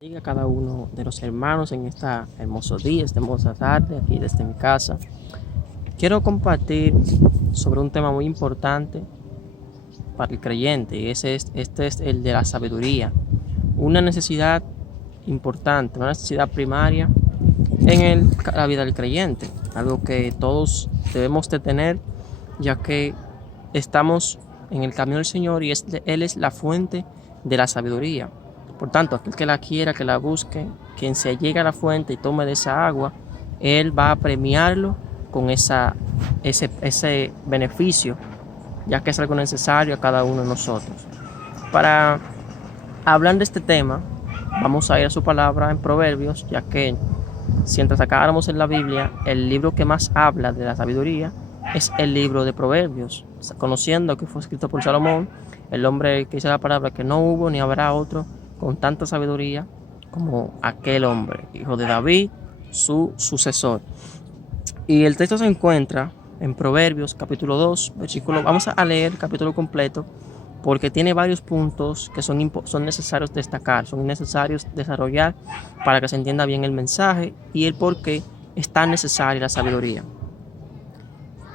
Bendiga a cada uno de los hermanos en este hermoso día, esta hermosa tarde, aquí desde mi casa. Quiero compartir sobre un tema muy importante para el creyente, y este es el de la sabiduría. Una necesidad importante, una necesidad primaria en la vida del creyente, algo que todos debemos de tener, ya que estamos en el camino del Señor y Él es la fuente de la sabiduría. Por tanto, aquel que la quiera, que la busque, quien se llegue a la fuente y tome de esa agua, Él va a premiarlo con ese beneficio, ya que es algo necesario a cada uno de nosotros. Para hablar de este tema, vamos a ir a su palabra en Proverbios, ya que si sacáramos en la Biblia, el libro que más habla de la sabiduría es el libro de Proverbios, conociendo que fue escrito por Salomón, el hombre que dice la palabra que no hubo ni habrá otro con tanta sabiduría como aquel hombre, hijo de David, su sucesor. Y el texto se encuentra en Proverbios capítulo 2, versículo, vamos a leer el capítulo completo, porque tiene varios puntos que son necesarios destacar, son necesarios desarrollar para que se entienda bien el mensaje y el por qué es tan necesaria la sabiduría.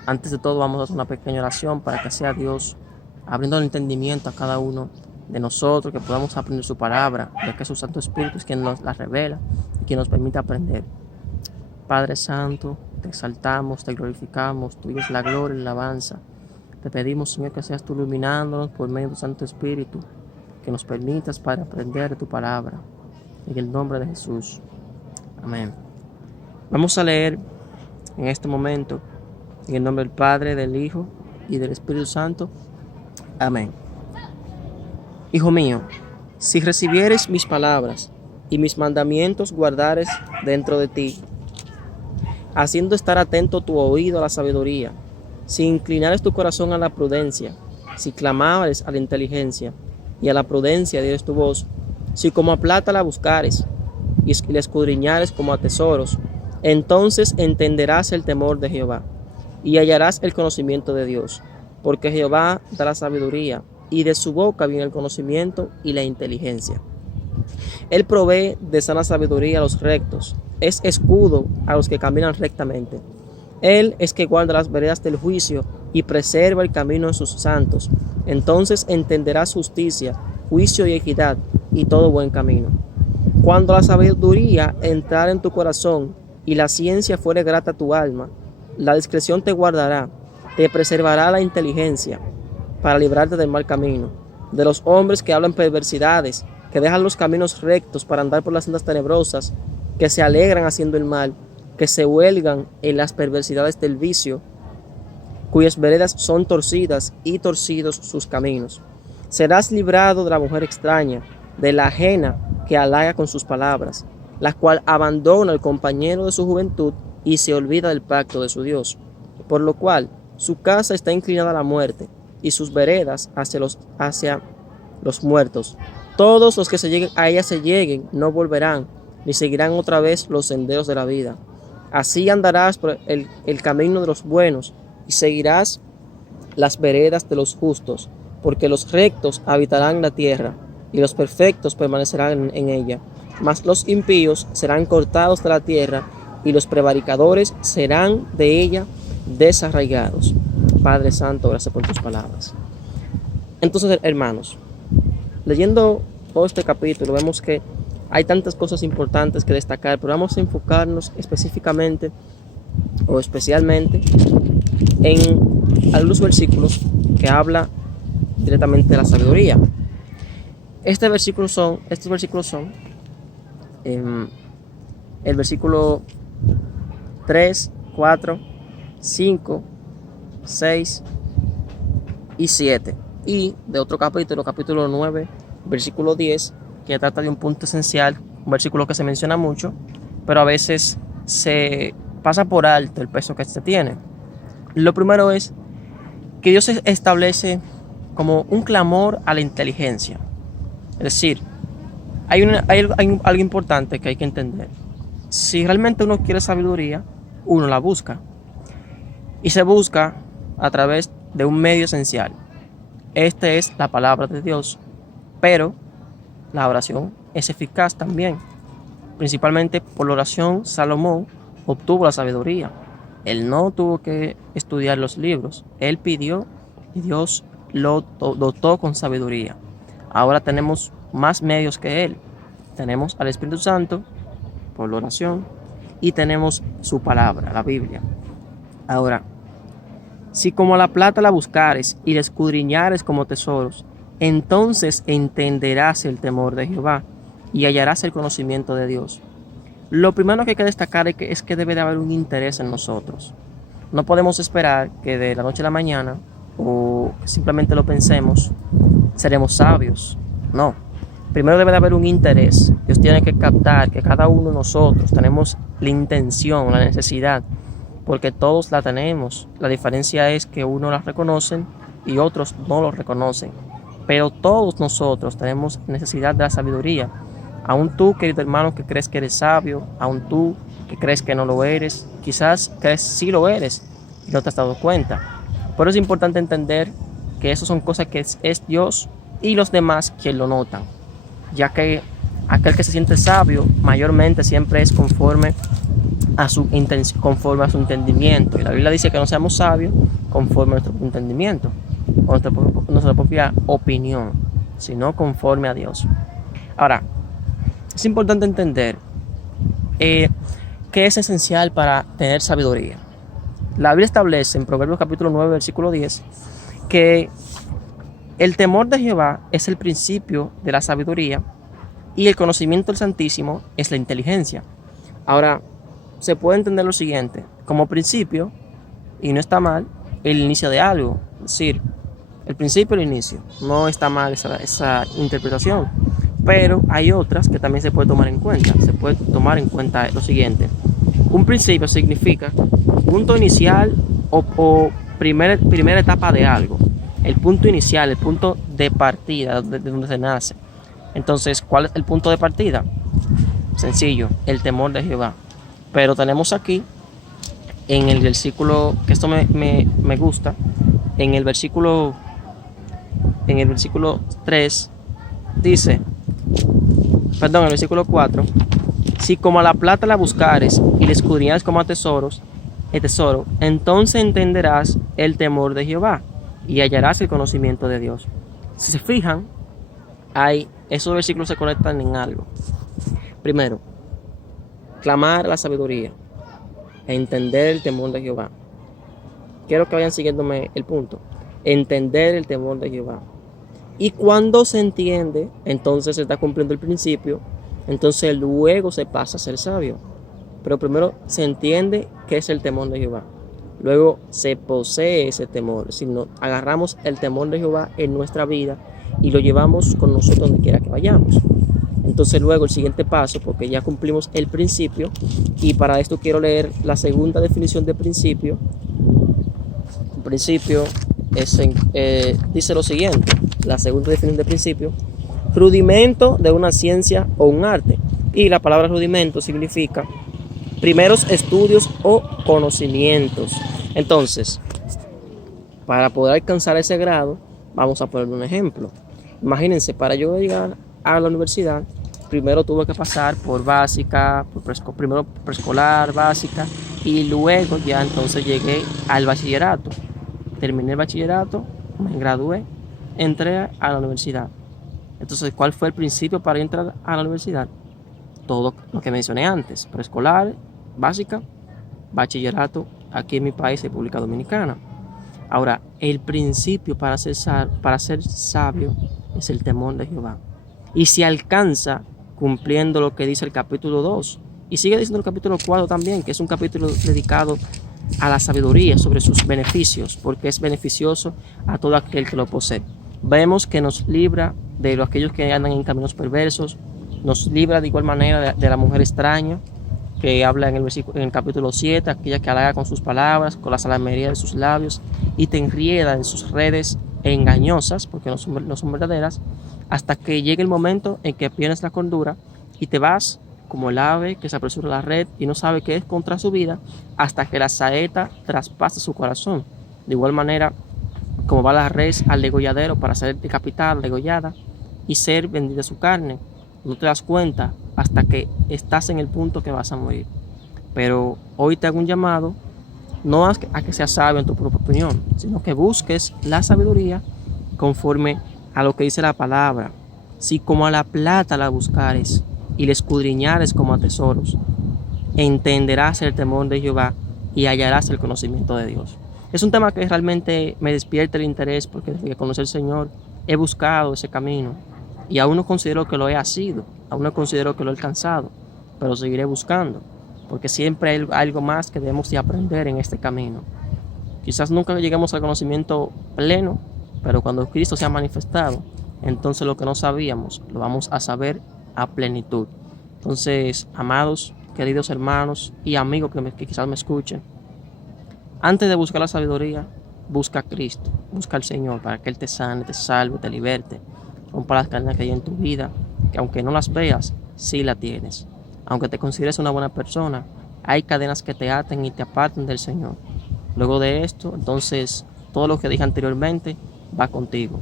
Antes de todo, vamos a hacer una pequeña oración para que sea Dios abriendo el entendimiento a cada uno de nosotros, que podamos aprender su palabra, ya que su Santo Espíritu es quien nos la revela y quien nos permite aprender. Padre Santo, te exaltamos, te glorificamos, tuya es la gloria y la alabanza. Te pedimos, Señor, que seas tú iluminándonos por medio de tu Santo Espíritu, que nos permitas para aprender de tu palabra. En el nombre de Jesús. Amén. Vamos a leer en este momento, en el nombre del Padre, del Hijo y del Espíritu Santo. Amén. Hijo mío, si recibieres mis palabras y mis mandamientos guardares dentro de ti, haciendo estar atento tu oído a la sabiduría, si inclinares tu corazón a la prudencia, si clamares a la inteligencia y a la prudencia dieres tu voz, si como a plata la buscares y la escudriñares como a tesoros, entonces entenderás el temor de Jehová y hallarás el conocimiento de Dios, porque Jehová da la sabiduría y de su boca viene el conocimiento y la inteligencia. Él provee de sana sabiduría a los rectos, es escudo a los que caminan rectamente. Él es que guarda las veredas del juicio y preserva el camino de sus santos. Entonces entenderás justicia, juicio y equidad y todo buen camino. Cuando la sabiduría entrare en tu corazón y la ciencia fuere grata a tu alma, la discreción te guardará, te preservará la inteligencia para librarte del mal camino, de los hombres que hablan perversidades, que dejan los caminos rectos para andar por las sendas tenebrosas, que se alegran haciendo el mal, que se huelgan en las perversidades del vicio, cuyas veredas son torcidas y torcidos sus caminos. Serás librado de la mujer extraña, de la ajena que halaga con sus palabras, la cual abandona al compañero de su juventud y se olvida del pacto de su Dios, por lo cual su casa está inclinada a la muerte y sus veredas hacia los muertos. Todos los que a ella se lleguen no volverán, ni seguirán otra vez los senderos de la vida. Así andarás por el camino de los buenos y seguirás las veredas de los justos, porque los rectos habitarán la tierra y los perfectos permanecerán en ella. Mas los impíos serán cortados de la tierra y los prevaricadores serán de ella desarraigados. Padre Santo, gracias por tus palabras. Entonces, hermanos, leyendo todo este capítulo, vemos que hay tantas cosas importantes que destacar, pero vamos a enfocarnos específicamente o especialmente en algunos versículos que habla directamente de la sabiduría. Estos versículos son el versículo 3, 4, 5, 6 y 7. Y de otro capítulo 9, versículo 10, que trata de un punto esencial, un versículo que se menciona mucho, pero a veces se pasa por alto el peso que este tiene. Lo primero es que Dios establece como un clamor a la inteligencia. Es decir, hay algo importante que hay que entender. Si realmente uno quiere sabiduría, uno la busca. Y se busca a través de un medio esencial. Esta es la palabra de Dios, pero la oración es eficaz también. Principalmente por la oración, Salomón obtuvo la sabiduría. Él no tuvo que estudiar los libros. Él pidió y Dios lo dotó con sabiduría. Ahora tenemos más medios que él. Tenemos al Espíritu Santo por la oración y tenemos su palabra, la Biblia. Ahora, si como la plata la buscares y la escudriñares como tesoros, entonces entenderás el temor de Jehová y hallarás el conocimiento de Dios. Lo primero que hay que destacar es que debe de haber un interés en nosotros. No podemos esperar que de la noche a la mañana o simplemente lo pensemos, seremos sabios. No. Primero debe de haber un interés. Dios tiene que captar que cada uno de nosotros tenemos la intención, la necesidad, porque todos la tenemos. La diferencia es que unos la reconocen y otros no lo reconocen. Pero todos nosotros tenemos necesidad de la sabiduría. Aún tú, querido hermano, que crees que eres sabio, aún tú que crees que no lo eres, quizás crees sí lo eres y no te has dado cuenta. Pero es importante entender que eso son cosas que es Dios y los demás quien lo notan, ya que aquel que se siente sabio mayormente siempre es conforme a su entendimiento. Y la Biblia dice que no seamos sabios conforme a nuestro entendimiento o nuestra propia opinión, sino conforme a Dios. Ahora, es importante entender que es esencial para tener sabiduría. La Biblia establece en Proverbios capítulo 9, versículo 10, que el temor de Jehová es el principio de la sabiduría y el conocimiento del Santísimo es la inteligencia. Ahora, se puede entender lo siguiente, como principio, y no está mal, el inicio de algo, es decir, el principio y el inicio, no está mal esa interpretación, pero hay otras que también se puede tomar en cuenta. Se puede tomar en cuenta lo siguiente, un principio significa punto inicial o primera etapa de algo, el punto inicial, el punto de partida de donde se nace. Entonces, ¿cuál es el punto de partida? Sencillo, el temor de Jehová. Pero tenemos aquí, en el versículo, que esto me gusta, en el versículo 3, dice, en el versículo 4, si como a la plata la buscares y la escudriñares como a tesoros, el tesoro, entonces entenderás el temor de Jehová y hallarás el conocimiento de Dios. Si se fijan, esos versículos se conectan en algo. Primero, clamar a la sabiduría, entender el temor de Jehová. Quiero que vayan siguiéndome el punto. Entender el temor de Jehová. Y cuando se entiende, entonces se está cumpliendo el principio, entonces luego se pasa a ser sabio. Pero primero se entiende qué es el temor de Jehová. Luego se posee ese temor. Si no, agarramos el temor de Jehová en nuestra vida y lo llevamos con nosotros donde quiera que vayamos. Entonces luego el siguiente paso, porque ya cumplimos el principio, y para esto quiero leer la segunda definición de principio. Un principio dice lo siguiente, la segunda definición de principio: rudimento de una ciencia o un arte. Y la palabra rudimento significa primeros estudios o conocimientos. Entonces, para poder alcanzar ese grado, vamos a poner un ejemplo. Imagínense, para yo llegar a la universidad, primero tuve que pasar por básica, primero preescolar, básica, y luego ya entonces llegué al bachillerato. Terminé el bachillerato, me gradué, entré a la universidad. Entonces, ¿cuál fue el principio para entrar a la universidad? Todo lo que mencioné antes: preescolar, básica, bachillerato, aquí en mi país, República Dominicana. Ahora, el principio para ser sabio es el temor de Jehová. Y se alcanza cumpliendo lo que dice el capítulo 2. Y sigue diciendo el capítulo 4 también, que es un capítulo dedicado a la sabiduría, sobre sus beneficios, porque es beneficioso a todo aquel que lo posee. Vemos que nos libra de aquellos que andan en caminos perversos, nos libra de igual manera de la mujer extraña, que habla en el capítulo 7, aquella que halaga con sus palabras, con la salamería de sus labios, y te enrieda en sus redes engañosas, porque no son verdaderas, hasta que llegue el momento en que pierdes la cordura y te vas como el ave que se apresura a la red y no sabe qué es contra su vida, hasta que la saeta traspasa su corazón. De igual manera, como va la res al degolladero para ser decapitada, degollada y ser vendida su carne. no te das cuenta hasta que estás en el punto que vas a morir. Pero hoy te hago un llamado, no a que seas sabio en tu propia opinión, sino que busques la sabiduría conforme a lo que dice la palabra. Si como a la plata la buscares y la escudriñares como a tesoros, entenderás el temor de Jehová y hallarás el conocimiento de Dios. Es un tema que realmente me despierta el interés, porque desde que conocí al Señor he buscado ese camino y aún no considero que lo he sido, aún no considero que lo he alcanzado, pero seguiré buscando, porque siempre hay algo más que debemos de aprender en este camino. Quizás nunca lleguemos al conocimiento pleno, pero cuando Cristo se ha manifestado, entonces lo que no sabíamos lo vamos a saber a plenitud. Entonces, amados, queridos hermanos y amigos que quizás me escuchen, antes de buscar la sabiduría, busca a Cristo, busca al Señor para que Él te sane, te salve, te liberte, rompa las cadenas que hay en tu vida, que aunque no las veas, sí las tienes. Aunque te consideres una buena persona, hay cadenas que te aten y te aparten del Señor. Luego de esto, entonces, todo lo que dije anteriormente va contigo.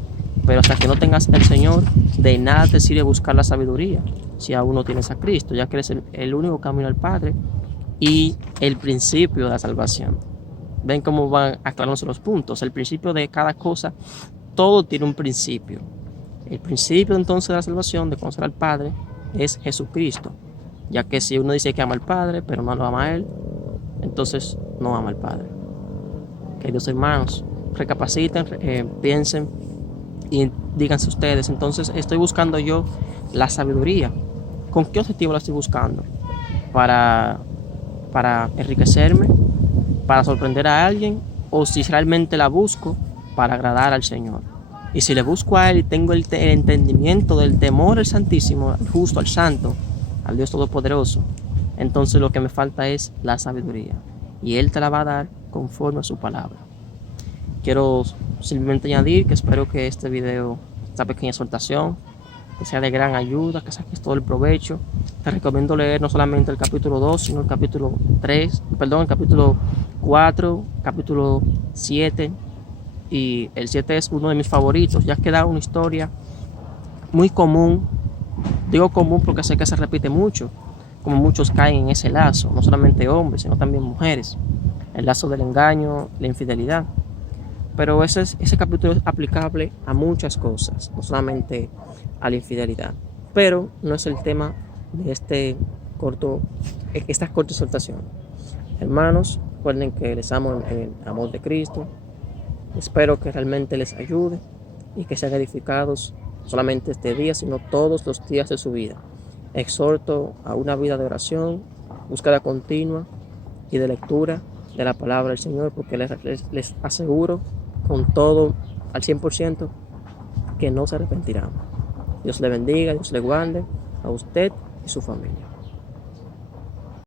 Pero hasta que no tengas el Señor, de nada te sirve buscar la sabiduría si aún no tienes a Cristo, ya que eres el único camino al Padre y el principio de la salvación. Ven cómo van aclarándose los puntos. El principio de cada cosa, todo tiene un principio. El principio entonces de la salvación, de conocer al Padre, es Jesucristo. Ya que si uno dice que ama al Padre, pero no lo ama a Él, entonces no ama al Padre. Queridos hermanos, recapaciten, piensen y díganse ustedes, entonces, ¿estoy buscando yo la sabiduría? ¿Con qué objetivo la estoy buscando? ¿Para enriquecerme? ¿Para sorprender a alguien? ¿O si realmente la busco para agradar al Señor? Y si le busco a Él y tengo el entendimiento del temor al Santísimo, al justo, al Santo, al Dios Todopoderoso, entonces lo que me falta es la sabiduría. Y Él te la va a dar conforme a su palabra. Quiero simplemente añadir que espero que este video, esta pequeña exhortación, que sea de gran ayuda, que saques todo el provecho. Te recomiendo leer no solamente el capítulo 2, sino el capítulo 4, capítulo 7. Y el 7 es uno de mis favoritos, ya que da una historia muy común. Digo común porque sé que se repite mucho, como muchos caen en ese lazo, no solamente hombres, sino también mujeres. El lazo del engaño, la infidelidad. Pero ese capítulo es aplicable a muchas cosas, no solamente a la infidelidad. Pero no es el tema de esta corta exhortación. Hermanos, recuerden que les amo en el amor de Cristo. Espero que realmente les ayude y que sean edificados no solamente este día, sino todos los días de su vida. Exhorto a una vida de oración, búsqueda continua y de lectura de la palabra del Señor, porque les aseguro con todo al 100% que no se arrepentirán. Dios le bendiga, Dios le guarde a usted y su familia.